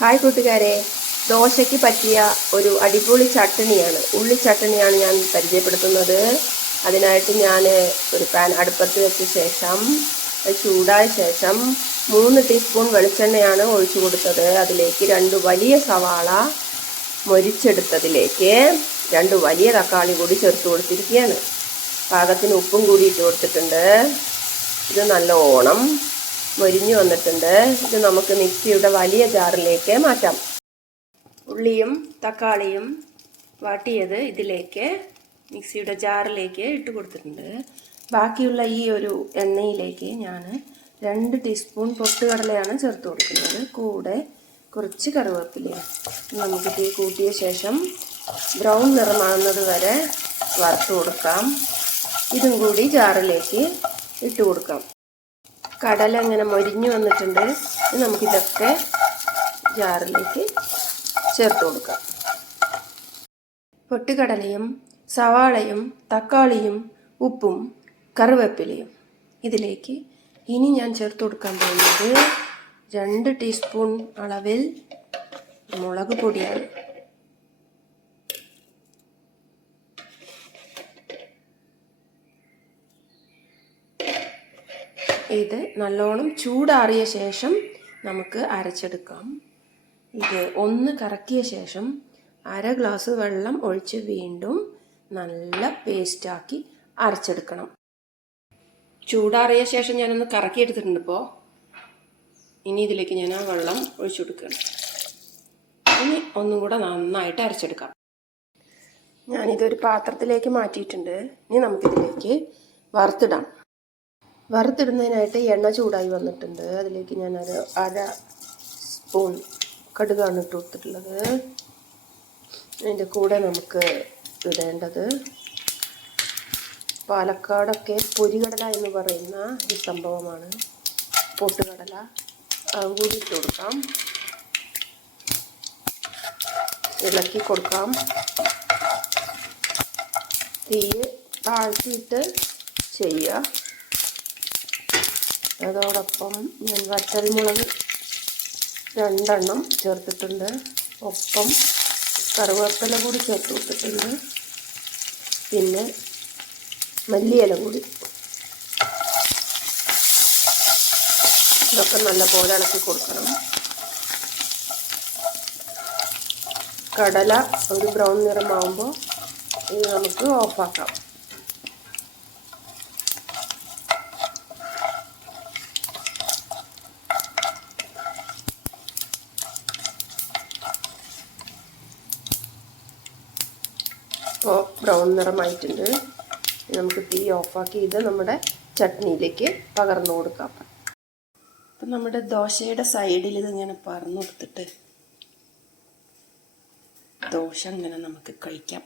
Hi കൂട്ടുകാരെ, ദോശയ്ക്ക് പറ്റിയ ഒരു അടിപൊളി ചട്ടണിയാണ്, ഉള്ളി ചട്ടണിയാണ് ഞാൻ പരിചയപ്പെടുത്തുന്നത്. അതിനായിട്ട് ഞാൻ ഒരു പാൻ അടുപ്പത്ത് വെച്ച ശേഷം ചൂടായ ശേഷം 3 ടീസ്പൂൺ വെളിച്ചെണ്ണയാണ് ഒഴിച്ചു കൊടുത്തത്. അതിലേക്ക് 2 വലിയ സവാള മൊരിച്ചെടുത്തതിലേക്ക് 2 വലിയ തക്കാളി കൂടി ചേർത്ത് കൊടുത്തിരിക്കുകയാണ്. പാകത്തിന് ഉപ്പും കൂടി ഇട്ട് കൊടുത്തിട്ടുണ്ട്. ഇത് നല്ലോണം മൊരിഞ്ഞു വന്നിട്ടുണ്ട്. ഇത് നമുക്ക് മിക്സിയുടെ വലിയ ജാറിലേക്ക് മാറ്റാം. ഉള്ളിയും തക്കാളിയും വാട്ടിയത് ഇതിലേക്ക് മിക്സിയുടെ ജാറിലേക്ക് ഇട്ട് കൊടുത്തിട്ടുണ്ട്. ബാക്കിയുള്ള ഈ ഒരു എണ്ണയിലേക്ക് ഞാൻ 2 ടീസ്പൂൺ പൊട്ടുകടലയാണ് ചേർത്ത് കൊടുക്കുന്നത്. കൂടെ കുറച്ച് കറിവേപ്പിലയും നമുക്ക് തീ കൂട്ടിയ ശേഷം ബ്രൗൺ നിറമാകുന്നത് വരെ വറുത്ത് കൊടുക്കാം. ഇതും കൂടി ജാറിലേക്ക് ഇട്ട് കൊടുക്കാം. കടല ഇങ്ങനെ മൊരിഞ്ഞു വന്നിട്ടുണ്ട്. നമുക്കിതൊക്കെ ജാറിലേക്ക് ചേർത്ത് കൊടുക്കാം. പൊട്ടുകടലയും സവാളയും തക്കാളിയും ഉപ്പും കറിവേപ്പിലയും ഇതിലേക്ക് ഇനി ഞാൻ ചേർത്ത് കൊടുക്കാൻ പോകുന്നത് 2 ടീസ്പൂൺ അളവിൽ മുളക് പൊടിയാണ്. ഇത് നല്ലോണം ചൂടാറിയ ശേഷം നമുക്ക് അരച്ചെടുക്കാം. ഇത് ഒന്ന് കറക്കിയ ശേഷം 1/2 ഗ്ലാസ് വെള്ളം ഒഴിച്ച് വീണ്ടും നല്ല പേസ്റ്റാക്കി അരച്ചെടുക്കണം. ചൂടാറിയ ശേഷം ഞാനൊന്ന് കറക്കിയെടുത്തിട്ടുണ്ട്. ഇപ്പോൾ ഇനി ഇതിലേക്ക് ഞാൻ ആ വെള്ളം ഒഴിച്ചു കൊടുക്കണം. ഇനി ഒന്നും കൂടെ നന്നായിട്ട് അരച്ചെടുക്കാം. ഞാനിതൊരു പാത്രത്തിലേക്ക് മാറ്റിയിട്ടുണ്ട്. ഇനി നമുക്കിതിലേക്ക് വറുത്തിടാം. വറുത്തിടുന്നതിനായിട്ട് എണ്ണ ചൂടായി വന്നിട്ടുണ്ട്. അതിലേക്ക് ഞാൻ 1/2 സ്പൂൺ കടുകാണ് ഇട്ട് കൊടുത്തിട്ടുള്ളത്. അതിൻ്റെ കൂടെ നമുക്ക് ഇടേണ്ടത് പാലക്കാടൊക്കെ പൊരികടല എന്ന് പറയുന്ന ഈ സംഭവമാണ്, പൊട്ടുകടല. അതും കൂടി ഇട്ട് കൊടുക്കാം. ഇളക്കി കൊടുക്കാം. തീ താഴ്ത്തിയിട്ട് ചെയ്യുക. അതോടൊപ്പം ഞാൻ വറ്റൽമുളക് 2 എണ്ണം ചേർത്തിട്ടുണ്ട്. ഒപ്പം കറിവേപ്പില കൂടി ചേർത്ത് കൊടുത്തിട്ടുണ്ട്. പിന്നെ മല്ലിയില കൂടി. ഇതൊക്കെ നല്ലപോലെ ഇളക്കി കൊടുക്കണം. കടല ഒരു ബ്രൗൺ നിറമാകുമ്പോൾ ഇത് നമുക്ക് ഓഫാക്കാം. ഇപ്പോൾ ബ്രൗൺ നിറമായിട്ടുണ്ട്. നമുക്ക് തീ ഓഫാക്കി ഇത് നമ്മുടെ ചട്നിയിലേക്ക് പകർന്നു കൊടുക്കാം. അപ്പം നമ്മുടെ ദോശയുടെ സൈഡിൽ ഇതിങ്ങനെ പകർന്നു കൊടുത്തിട്ട് ദോശ ഇങ്ങനെ നമുക്ക് കഴിക്കാം.